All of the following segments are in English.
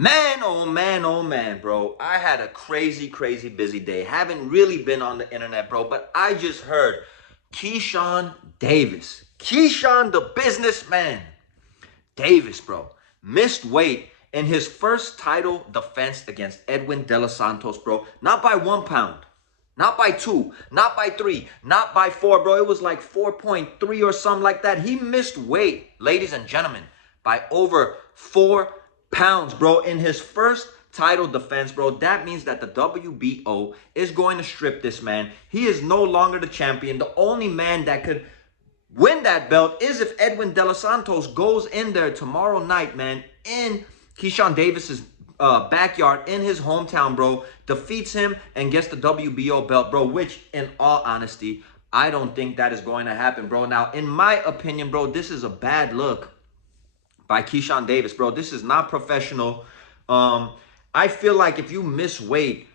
Man, oh man, bro. I had a crazy busy day. Haven't really been on the internet, bro, but I just heard Keyshawn Davis. Keyshawn the businessman. Davis, bro, missed weight in his first title defense against Edwin De Los Santos, bro. Not by 1 pound. Not by 2, not by 3, not by 4, bro. It was like 4.3 or something like that. He missed weight, ladies and gentlemen, by over 4 pounds, bro, in his first title defense, bro. That means that the WBO is going to strip this man. He is no longer the champion. The only man that could win that belt is if Edwin De Los Santos goes in there tomorrow night, man, in Keyshawn Davis's backyard in his hometown, bro, defeats him and gets the WBO belt, bro, which in all honesty, I don't think that is going to happen, bro. Now, in my opinion, bro, this is a bad look by Keyshawn Davis, bro. This is not professional. I feel like if you miss weight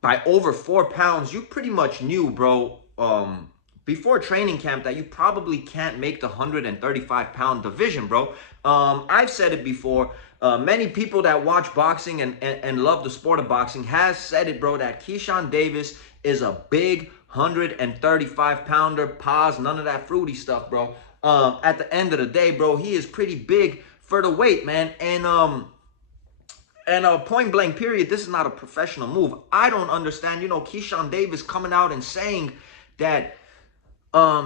by over 4 pounds, you pretty much knew, bro, before training camp that you probably can't make the 135-pound division, bro. I've said it before. Many people that watch boxing and love the sport of boxing has said it, bro, that Keyshawn Davis is a big 135-pounder. Pause, none of that fruity stuff, bro. At the end of the day, bro, he is pretty big for the weight, man. And point blank period, this is not a professional move. I don't understand, you know, Keyshawn Davis coming out and saying that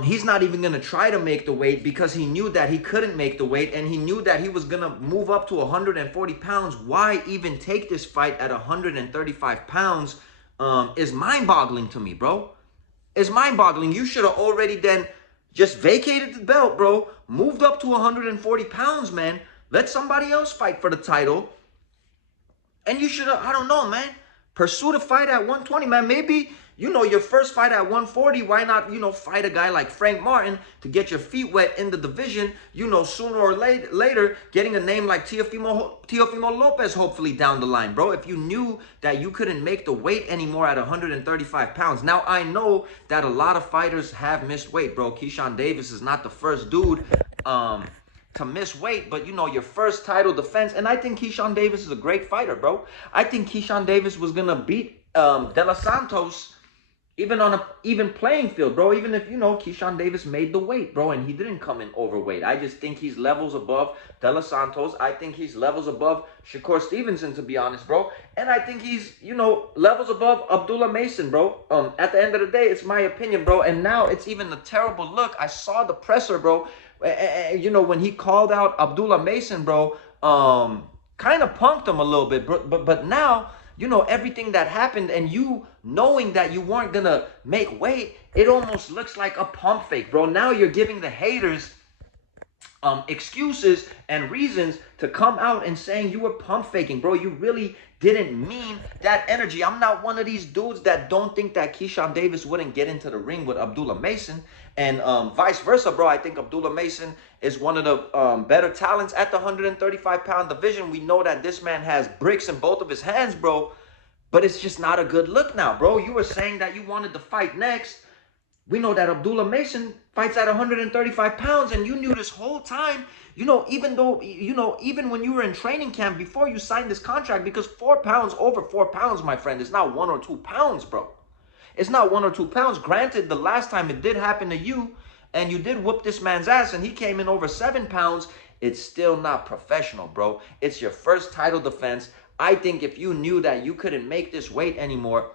he's not even going to try to make the weight because he knew that he couldn't make the weight and he knew that he was going to move up to 140 pounds. Why even take this fight at 135 pounds is mind-boggling to me, bro. It's mind-boggling. You should have already then just vacated the belt, bro. Moved up to 140 pounds, man. Let somebody else fight for the title. And you should have, I don't know, man, pursue the fight at 120, man. Maybe, you know, your first fight at 140, why not, you know, fight a guy like Frank Martin to get your feet wet in the division, you know, sooner or later, getting a name like Teofimo Lopez hopefully down the line, bro, if you knew that you couldn't make the weight anymore at 135 pounds. Now, I know that a lot of fighters have missed weight, bro. Keyshawn Davis is not the first dude to miss weight, but you know, your first title defense, and I think Keyshawn Davis is a great fighter, bro. I think Keyshawn Davis was gonna beat De Los Santos even on an even playing field, bro. Even if, you know, Keyshawn Davis made the weight, bro, and he didn't come in overweight. I just think he's levels above De Los Santos. I think he's levels above Shakur Stevenson, to be honest, bro. And I think he's, you know, levels above Abdullah Mason, bro. At the end of the day, it's my opinion, bro. And now it's even a terrible look. I saw the presser, bro. You know, when he called out Abdullah Mason, bro, kind of punked him a little bit, but now, you know, everything that happened and you knowing that you weren't gonna make weight, it almost looks like a pump fake, bro. Now you're giving the haters excuses and reasons to come out and saying you were pump faking, bro. You really didn't mean that energy. I'm not one of these dudes that don't think that Keyshawn Davis wouldn't get into the ring with Abdullah Mason, and vice versa, bro. I think Abdullah Mason is one of the better talents at the 135-pound division. We know that this man has bricks in both of his hands, bro, but it's just not a good look now, bro. You were saying that you wanted to fight next. We know that Abdullah Mason fights at 135 pounds, and you knew this whole time, you know, even though, you know, even when you were in training camp before you signed this contract, because 4 pounds, over 4 pounds, my friend, is not 1 or 2 pounds, bro. It's not 1 or 2 pounds. Granted, the last time it did happen to you, and you did whoop this man's ass, and he came in over 7 pounds, it's still not professional, bro. It's your first title defense. I think if you knew that you couldn't make this weight anymore,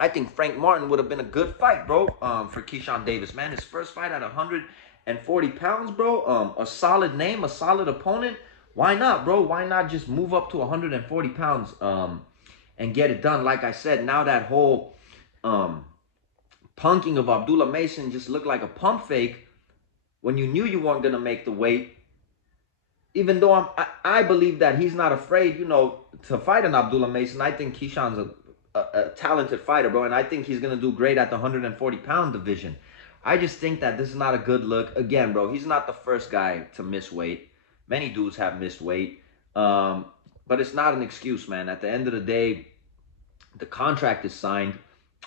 I think Frank Martin would have been a good fight, bro, for Keyshawn Davis, man. His first fight at 140 pounds, bro. A solid name, a solid opponent. Why not, bro? Why not just move up to 140 pounds and get it done? Like I said, now that whole punking of Abdullah Mason just looked like a pump fake when you knew you weren't going to make the weight. Even though I believe that he's not afraid, you know, to fight an Abdullah Mason. I think Keyshawn's a talented fighter, bro, and I think he's going to do great at the 140-pound division. I just think that this is not a good look. Again, bro, he's not the first guy to miss weight. Many dudes have missed weight, but it's not an excuse, man. At the end of the day, the contract is signed.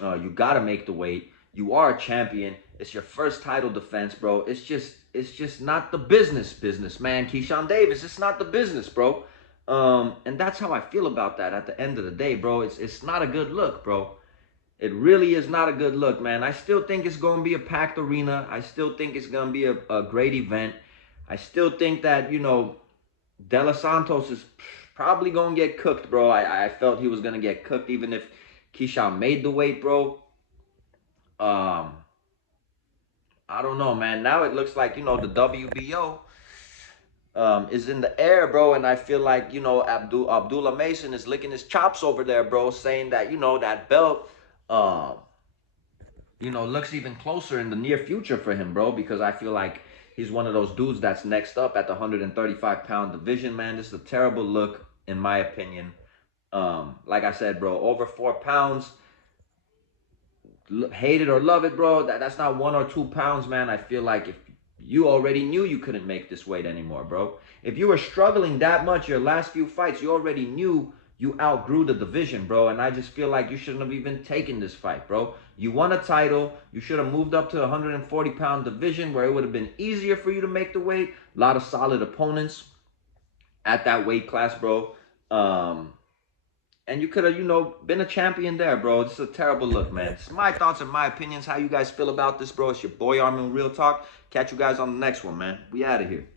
You got to make the weight. You are a champion. It's your first title defense, bro. It's just not the business, man. Keyshawn Davis, it's not the business, bro. And that's how I feel about that at the end of the day, bro. It's not a good look, bro. It really is not a good look, man. I still think it's going to be a packed arena. I still think it's going to be a great event. I still think that, De Los Santos is probably going to get cooked, bro. I felt he was going to get cooked even if Keyshawn made the weight, bro. Um, I don't know, man. Now it looks like, the WBO is in the air, bro. And I feel like, Abdullah Mason is licking his chops over there, bro, saying that, that belt, um, looks even closer in the near future for him, bro, because I feel like he's one of those dudes that's next up at the 135-pound division, man. This is a terrible look, in my opinion. Like I said, bro, over 4 pounds, hate it or love it, bro. That's not 1 or 2 pounds, man. I feel like if you already knew you couldn't make this weight anymore, bro. If you were struggling that much your last few fights, you already knew you outgrew the division, bro. And I just feel like you shouldn't have even taken this fight, bro. You won a title. You should have moved up to the 140-pound division where it would have been easier for you to make the weight. A lot of solid opponents at that weight class, bro. And you could have, been a champion there, bro. This is a terrible look, man. It's my thoughts and my opinions. How you guys feel about this, bro? It's your boy Armin Real Talk. Catch you guys on the next one, man. We out of here.